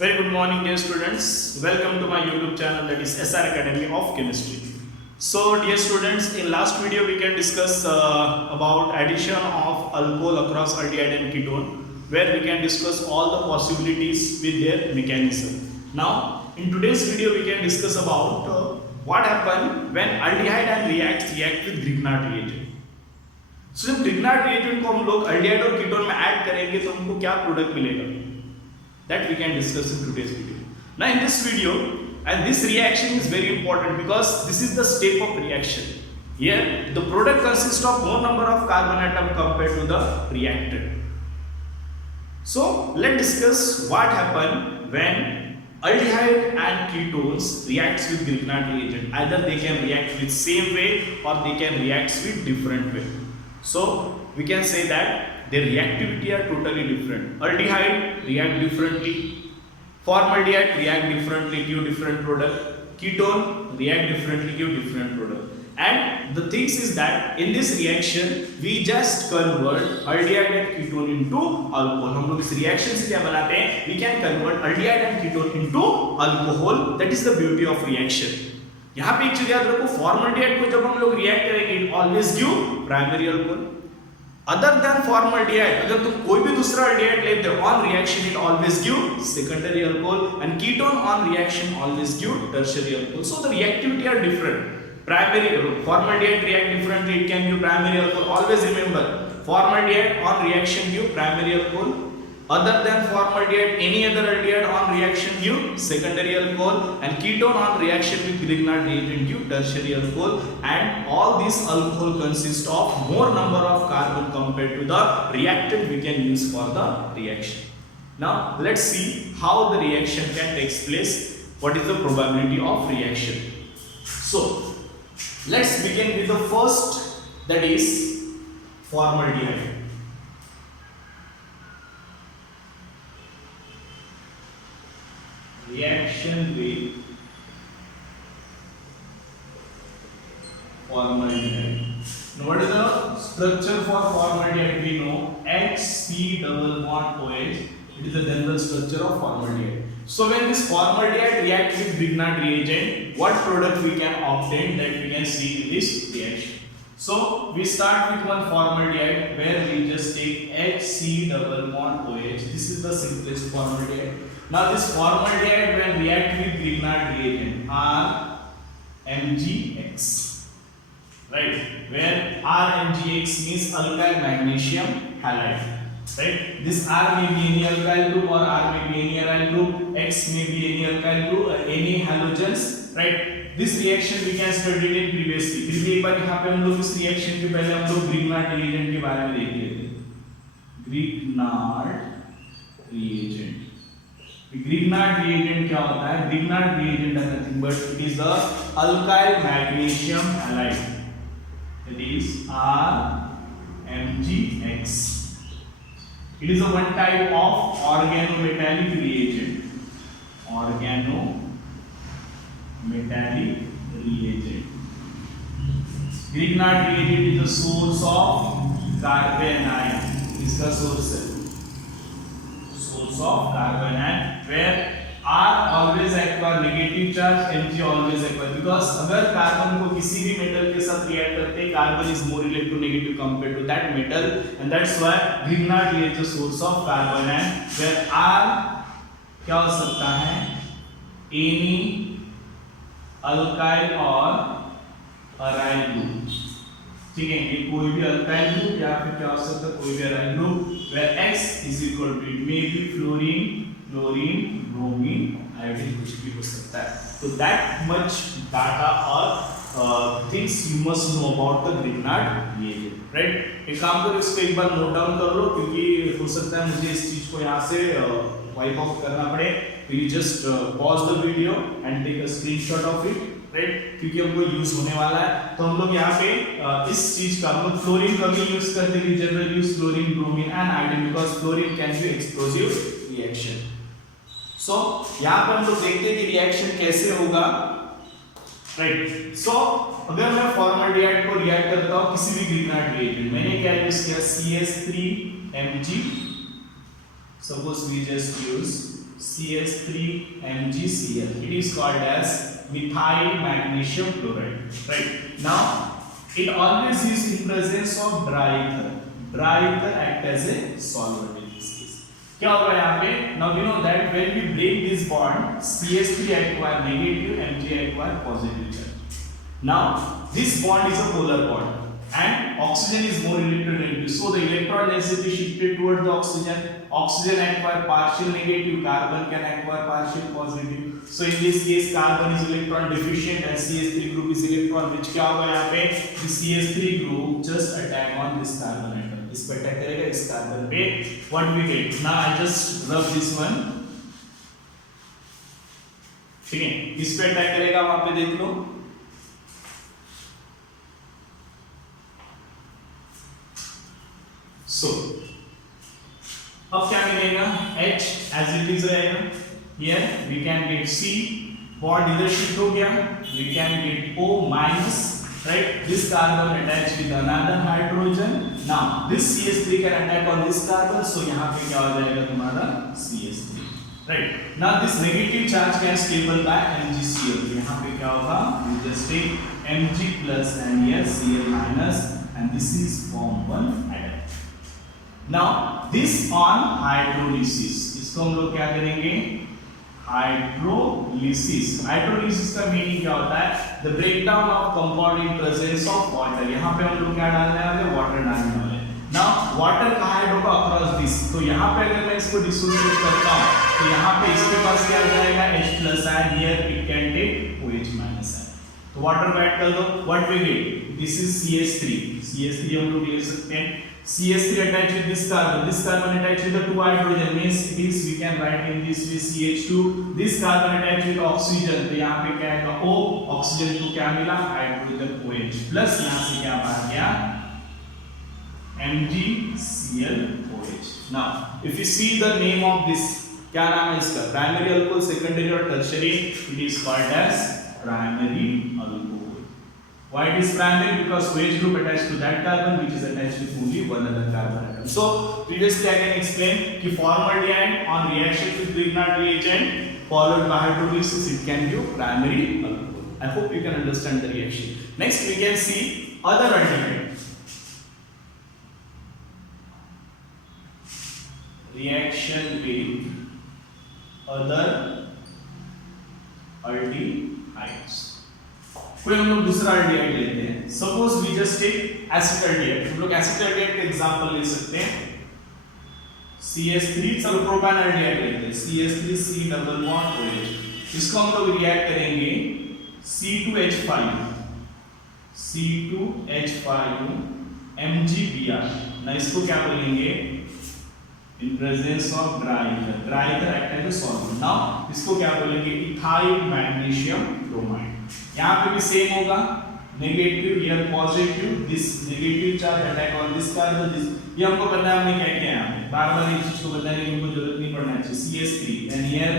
Very good morning, dear students. Welcome to my YouTube channel, that is SR Academy of Chemistry. So, dear students, in last video we can discuss about addition of alcohol across aldehyde and ketone, where we can discuss all the possibilities with their mechanism. Now, in today's video we can discuss about what happen when aldehyde and react with Grignard reagent. So, जब Grignard reagent को हम लोग aldehyde और ketone में add करेंगे तो हमको क्या प्रोडक्ट मिलेगा? That we can discuss in today's video. Now in this video, and this reaction is very important because this is the step of reaction. Here the product consists of more number of carbon atom compared to the reactant. So let's discuss what happen when aldehyde and ketones reacts with Grignard reagent. Either they can react with same way or they can react with different way. So we can say that their reactivity are totally different. Aldehyde react differently, formaldehyde react differently, give different product, ketone react differently, give different product. And the thing is that in this reaction we just convert aldehyde and ketone into alcohol. हम लोग इस reaction से क्या बनाते हैं? We can convert aldehyde and ketone into alcohol. That is the beauty of reaction. यहाँ पे एक चीज याद रखो, formaldehyde को जब हम लोग react करेंगे, it always give primary alcohol. Other than formaldehyde, अगर तुम कोई भी दूसरा aldehyde लेते हो, on reaction it always give secondary alcohol, and ketone on reaction always give tertiary alcohol. So the reactivity are different. Primary formaldehyde react differently, it can give primary alcohol. Always remember, formaldehyde on reaction give primary alcohol. Other than formaldehyde, any other aldehyde on reaction give secondary alcohol, and ketone on reaction with Grignard reagent give tertiary alcohol. And all these alcohol consist of more number of carbon compared to the reactant we can use for the reaction. Now let's see how the reaction can take place. What is the probability of reaction? So let's begin with the first, that is formaldehyde. Reaction with formaldehyde. Now what is the structure for formaldehyde? We know HC double bond OH. It is the general structure of formaldehyde. So when this formaldehyde reacts with Grignard reagent, what product we can obtain, that we can see in this reaction. So we start with one formaldehyde where we just take HC double bond OH. This is the simplest formaldehyde. Now this formaldehyde when react with Grignard reagent RMgX, right? Where RMgX means alkyl magnesium halide, right? This R may be any alkyl group or R may be any aryl group, X may be any alkyl group, any halogens, right? This reaction we can study it previously. फिर भी एक बार यहाँ पे हम लोग इस reaction के पहले हम लोग Grignard reagent के बारे में देख लेते हैं. Grignard reagent. Grignard reagent क्या होता है? Grignard reagent is nothing but it is the alkyl magnesium halide. It is RMgX. It is a one type of organometallic reagent. Organometallic reagent. Grignard reagent is the source of carbanion. इसका source है. Source of carbon, and where R always acquire negative charge, Mg always acquire, because अगर carbon को किसी भी metal के साथ react करते हैं, carbon is more electronegative compared to that metal, and that's why Grignard is the source of carbon, and where R क्या हो सकता है? Any alkyl or aryl group. ठीक है, ये कोई भी अल्काइल ग्रुप या फिर क्या हो सकता है, कोई भी aryl group, where X is equal to, it may be fluorine, bromine, iodine, कुछ भी हो सकता है. So that much data or things you must know about the Grignard reagent, right? एक काम करो, इसको एक बार नोट डाउन कर लो, क्योंकि हो सकता है मुझे इस चीज को यहाँ से वाइप आउट करना पड़े. तो you just pause the video and take a screenshot of it. Right, क्योंकि हमको यूज होने वाला है. तो हम लोग यहाँ पे इस चीज का हम लोग फ्लोरीन का भी यूज करते हैं. General use fluorine, bromine and iodine, because fluorine can be explosive reaction. So यहाँ पर हम लोग देखते हैं कि रिएक्शन कैसे होगा, राइट. सो अगर मैं फॉर्मल्डिहाइड को रिएक्ट करता हूँ किसी भी ग्रिग्नार्ड रिएजेंट, मैंने क्या यूज किया, CH3Mg. Suppose we just use CH3 MgCl. It is called as methyl magnesium chloride. Right. Now it always is in presence of dry ether. Dry ether act as a solvent in this case. क्या होगा यहाँ पे? Now you know that when we break this bond, CH3 acquire negative, Mg acquire positive charge. Now this bond is a polar bond. And oxygen is more electronegative, so the electron density shifted towards the oxygen. Oxygen acquire partial negative, carbon can acquire partial positive. So in this case carbon is electron deficient and CH3 group is electron rich. क्या होगा यहाँ पे? The CH3 group just attack on this carbon atom. इस पे attack करेगा इस carbon पे. What we get? Now I just rub this one. ठीक है, इस पे अटैक करेगा, वहां पे देख लो. So, अब क्या मिलेगा? H as it is रहेगा. Here we can get C, bond इधर शिफ्ट हो गया. We can get O minus, right? This carbon attached with another hydrogen. Now this CH3 can attack on this carbon, so यहाँ पे क्या हो जाएगा तुम्हारा CH3, right? Now this negative charge can stable by MgCl. यहाँ पे क्या होगा? You just take Mg plus and here Cl minus, and this is form 1 atom. Now this on hydrolysis, इसको हम लोग क्या करेंगे? हाइड्रोलिसिस. हाइड्रोलिसिस का मीनिंग क्या होता है? The breakdown of compound in presence of water. यहाँ पे हम लोग क्या डालने वाले? वाटर डालने वाले. नाउ वाटर कहाँ ऐड होगा? Across this. तो यहाँ पे अगर मैं इसको डिसोसिएट करता हूँ तो यहाँ पे इसके पास क्या आ जाएगा? H plus and here it can take OH minus. तो वाटर को ऐड कर दो. What we get? This is CH3. CH3 हम लोग ले सकते हैं. CH3 attached with this carbon attached with the two hydrogen, means it is, we can write in this way CH2. This carbon attached with oxygen, तो यहाँ पे क्या है? O, oxygen को क्या मिला? हाइड्रोजन OH प्लस यहाँ से क्या आ गया? MgClOH. Now if you see the name of this, क्या नाम है इसका? प्राइमरी अल्कोहल, सेकेंडरी और tertiary. It is called as primary alcohol. Why it is primary? Because OH group attached to that carbon which is attached with only one other carbon atom. So previously I can explain कि formaldehyde on reaction with Grignard reagent followed by hydrolysis it can give primary alcohol. I hope you can understand the reaction. Next we can see other aldehyde. Reaction with other aldehydes. कोई हम लोग दूसरा aldehyde लेते हैं. Suppose we just take acid aldehyde. हम लोग acid aldehyde का example ले सकते हैं. CH3 चलो प्रोपान एल्डिहाइड लेते हैं. CH3 C double bond OH. इसको हम लोग रिएक्ट करेंगे C2H5 MgBr. ना इसको क्या बोलेंगे? In presence of dry ether. Dry ether act as a solvent. Now इसको क्या बोलेंगे? Ethyl magnesium bromide. यहाँ पे भी सेम होगा. Negative here positive. This negative charge attack on this carbon. This ये हमको पता है, हमने क्या किया यहाँ पे. बार-बार इस चीज को बताने की हमको जरूरत नहीं पड़ना चाहिए. CH3 then here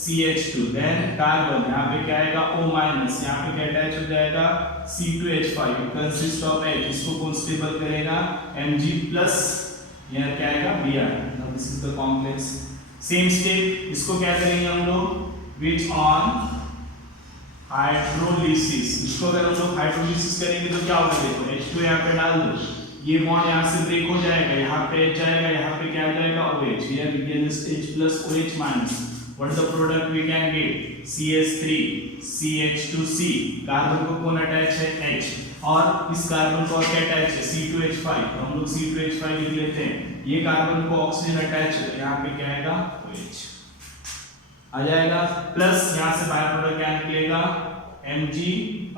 CH2 then carbon. यहाँ पे क्या आएगा? O minus. यहाँ पे क्या अटैच हो जाएगा? C2H5 consist of H. इसको कौन स्टेबल करेगा? Mg प्लस यहाँ क्या आएगा? Br. Now this is the complex. Same step. इसको क्या करेंगे हम लोग? Which on hydrolysis. इसको अगर हम लोग हाइड्रोलिसिस करेंगे तो क्या होगा? देखो H2 यहाँ पे डाल दो. ये बॉन्ड यहाँ से ब्रेक हो जाएगा. यहाँ पे H जाएगा. यहाँ पे क्या जाएगा? OH. Here we get this H plus OH minus. What is the product we can get? CH3 CH2C. Carbon को कौन अटैच है? H. और इस कार्बन को क्या अटैच है? C2H5. तो हम लोग C2H5 लिख लेते हैं. ये कार्बन को ऑक्सीजन अटैच है. यहाँ पे क्या आएगा? OH आ जाएगा. प्लस यहाँ से बाय प्रोडक्ट क्या निकलेगा? Mg.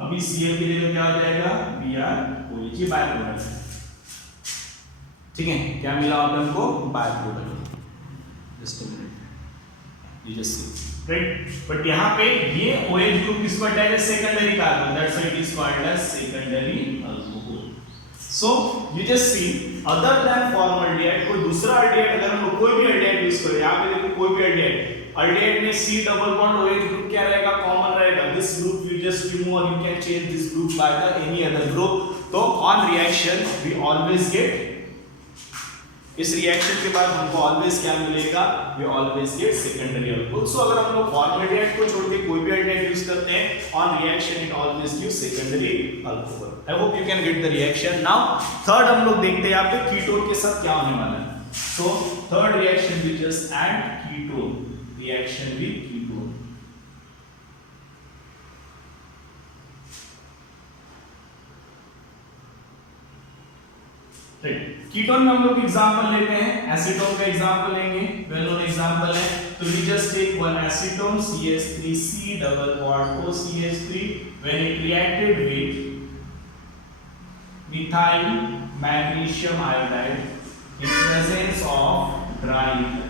अभी Cl के लिए क्या हो जाएगा? Br. ये बाय प्रोडक्ट है. ठीक है, क्या मिला अपन को? By product. Just a minute, you just see, right? But यहाँ पे ये OH ग्रुप किसको अटैच है? Secondary carbon. That's why it is called as secondary alcohol. So you just see, other than formaldehyde कोई दूसरा aldehyde अगर हम कोई भी aldehyde यूज करें, यहाँ पे देखो कोई भी aldehyde में C double bond OH group क्या रहेगा? कॉमन रहेगा. This group you just remove or you can change this group by the any other group. तो on reaction we always get इस रिएक्शन के बाद हमको ऑलवेज क्या मिलेगा, we always get secondary alcohol. So अगर हम लोग फॉर्मेल्डिहाइड को छोड़ के कोई भी एल्डिहाइड यूज करते हैं on reaction it always gives secondary alcohol. I hope you can get the reaction. Now third हम लोग देखते हैं यहाँ पे कीटोन के साथ क्या होने वाला है। So third reaction which is and ketone, reaction with ketone. Ketone में हम लोग एग्जांपल लेते हैं, एसीटोन का एग्जांपल लेंगे, वेल नोन एग्जांपल है। तो we just take one acetone CH3C double bond OCH3 when it reacted with methyl magnesium iodide in presence of dry ether,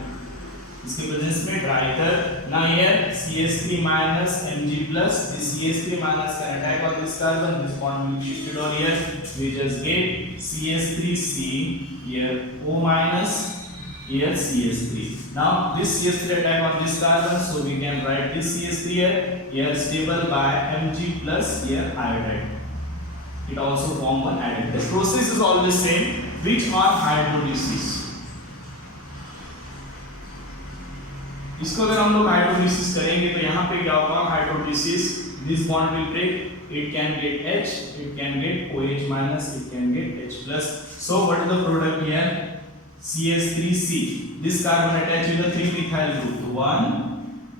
इसके प्रेजेंस में dry ether. Now here CH3 minus Mg plus, this CH3 minus can attack on this carbon, this bond will be shifted over here, we just get CH3C, here O minus, here CH3. Now this CH3 attack on this carbon, so we can write this CH3 here stable by Mg plus here iodide. It also form one iodide. The process is always same, which on hydrolysis. इसको अगर हम लोग hydrolysis करेंगे तो यहाँ पे क्या होगा, hydrolysis this bond will break, it can get H, it can get OH minus, it can get H plus. So what is the product here? CH3C. This carbon attached with the 3 methyl group, 1,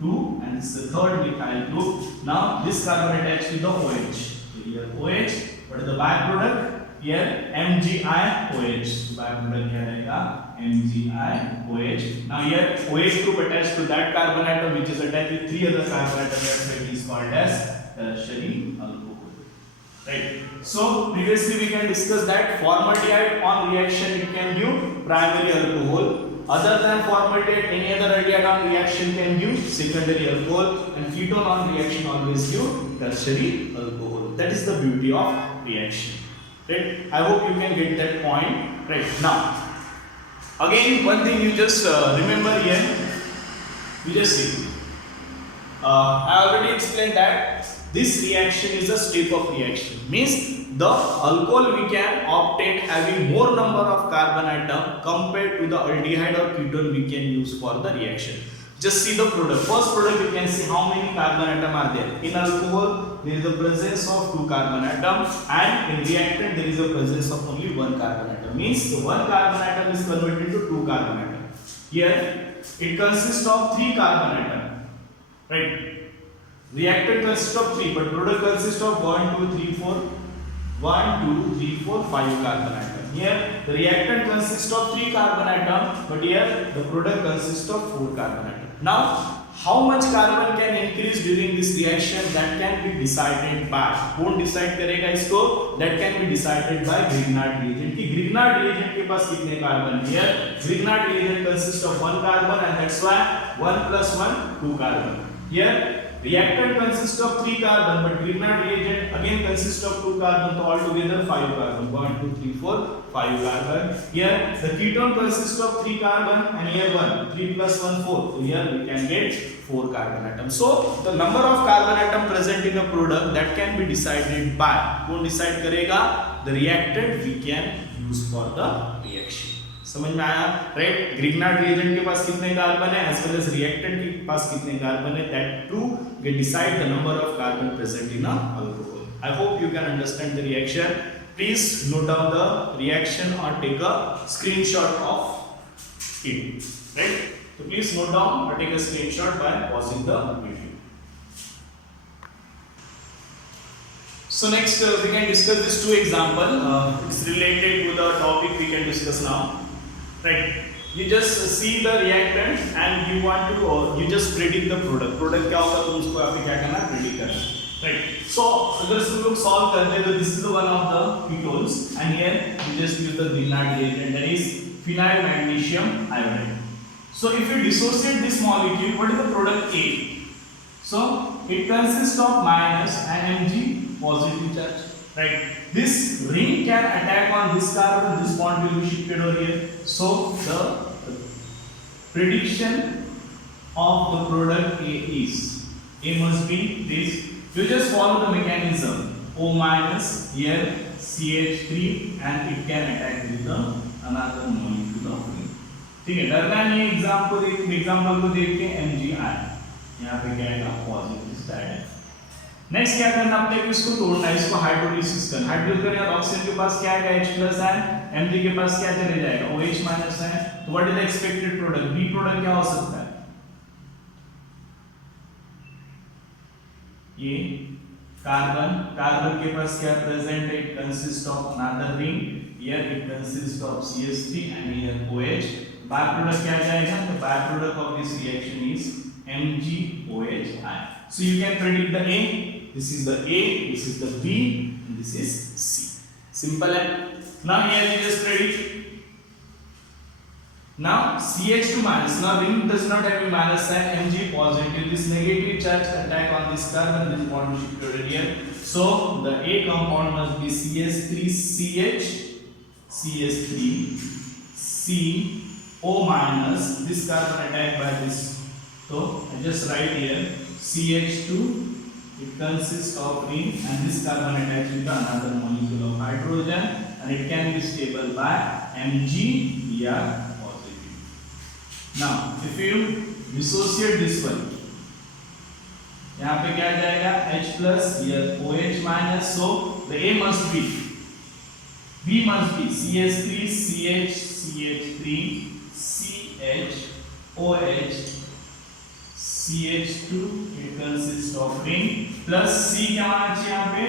2, and this is the third methyl group. Now this carbon attached with the OH. Here OH. What is the byproduct? Here MgIOH. Byproduct क्या रहेगा? MgIOH. Now here OH group attached to that carbon atom which is attached with 3 other carbon atoms, that's why it is called as tertiary alcohol. Right. So previously we can discuss that formaldehyde on reaction it can give primary alcohol. Other than formaldehyde, any other aldehyde on reaction can give secondary alcohol, and ketone on reaction always give tertiary alcohol. That is the beauty of reaction. Right. I hope you can get that point. Right. Now again one thing you just remember here, you just see I already explained that this reaction is a step of reaction, means the alcohol we can obtain having more number of carbon atom compared to the aldehyde or ketone we can use for the reaction. Just see the product. First product you can see how many carbon atom are there. In alcohol there is the presence of 2 carbon atom, and in reactant there is a presence of only 1 carbon atom, means the 1 carbon atom is converted to 2 carbon atom. Here it consists of 3 carbon atom, right? Reactant consists of 3, but product consists of 1 2 3 4 1 2 3 4 5 carbon atom. Here the reactant consists of 3 carbon atom, but here the product consists of 4 carbon atom. Now how much carbon can increase during this reaction, that can be decided by, कौन decide करेगा इसको, that can be decided by Grignard reagent कि Grignard reagent के पास कितने carbon है। Grignard reagent consists of 1 carbon, and that's why 1 plus 1 2 carbon. Here reactant consists of 3 carbon, but Grignard reagent again consists of 2 carbon, so altogether 5 carbon. 1 2 3 4 5 carbon. Here the ketone consists of 3 carbon, and here 1 3 plus 1 4, so here we can get 4 carbon atoms. So the number of carbon atom present in a product that can be decided by, कौन decide करेगा, the reactant we can use for the reaction. समझ में आया, right? Grignard reagent के पास कितने carbon है, as well as reactant के पास कितने कार्बन है, that too will decide the number of carbon present in a alcohol. I hope you can understand the reaction. Please note down the reaction or take a screenshot of it. Right? So please note down or take a screenshot by pausing the video. So next we can discuss this 2 example. It's related to the topic we can discuss now. Right? You just see the reactant and you want to you just predict the product. Product क्या होगा तो उसको आपको क्या करना है, predict करना, right? So अगर इसको लोग solve करते हैं तो this is the one of the ketones, and here you just use the Grignard reagent, that is phenyl magnesium iodide. So if you dissociate this molecule, what is the product A? So it consists of minus and Mg positive charge, right? This ring can attack on this carbon, this bond will be shifted over here. So the prediction of the product A is, A must be this. You just follow the mechanism. O minus here CH3, and it can attack with the another molecule of ring. ठीक है, डरना नहीं, example को देख के MgI यहाँ पे क्या आएगा पॉजिटिव साइड। नेक्स्ट क्या करना अपने को, इसको तोड़ना है, इसको हाइड्रोलिसिस करना। हाइड्रोलिसिस करने बाद ऑक्सीजन के पास क्या आएगा H प्लस आयन, Mg के पास क्या चले जाएगा OH माइनस आयन। तो what is the expected product, B product क्या हो सकता है, ये कार्बन के पास क्या प्रेजेंट है, it consist of another ring, here it consist of CH3 and here OH। By product क्या जाएगा, तो by product of this reaction is MgOH ion. So you can predict the A, this is the A, this is the B, and this is C. Simple. Now here you just predict. Now CH2 minus, now ring does not have a minus sign, Mg positive, this negative charge attack on this carbon, this bond is shifted here. So the A compound must be CH3CH, CH3, CO minus, this carbon attacked by this. So I just write here CH2, it consists of ring and this carbon attached with another molecule of hydrogen and it can be stable by MgBr positive. Now if you dissociate this one, यहाँ पे क्या जाएगा H plus, here OH minus, so the A must be, B must be CH3 CH CH3 CH OH CH2, it consists of ring plus C क्या आना चाहिए यहाँ पे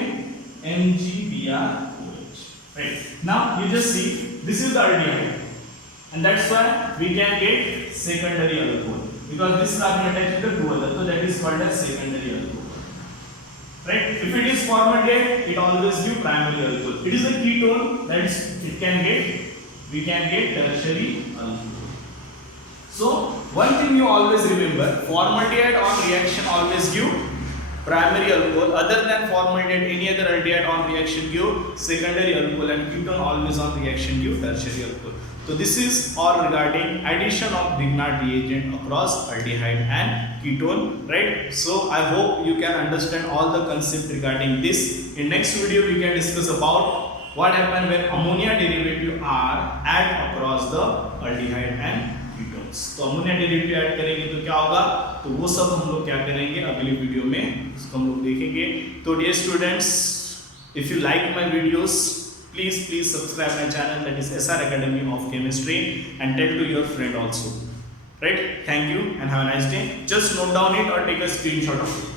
MgBrOH, right? Now you just see this is the aldehyde and that's why we can get secondary alcohol because this carbon attached to the two other, so that is called as secondary alcohol, right? If it is formaldehyde, it always give primary alcohol. It is a ketone, that's it can get, we can get tertiary alcohol. So one thing you always remember, formaldehyde on reaction always give primary alcohol, other than formaldehyde any other aldehyde on reaction give secondary alcohol and ketone always on reaction give tertiary alcohol. So this is all regarding addition of Grignard reagent across aldehyde and ketone, right? So I hope you can understand all the concept regarding this. In next video we can discuss about what happens when ammonia derivative are add across the aldehyde and तो ammonia derivative add करेंगे तो क्या होगा, तो वो सब हम लोग क्या करेंगे अगली वीडियो में उसको हम लोग देखेंगे। तो dear students, if you like my videos please subscribe my channel, that is SR Academy of Chemistry, and tell to your friend also, right? Thank you and have a nice day. Just note down it or take a screenshot of it.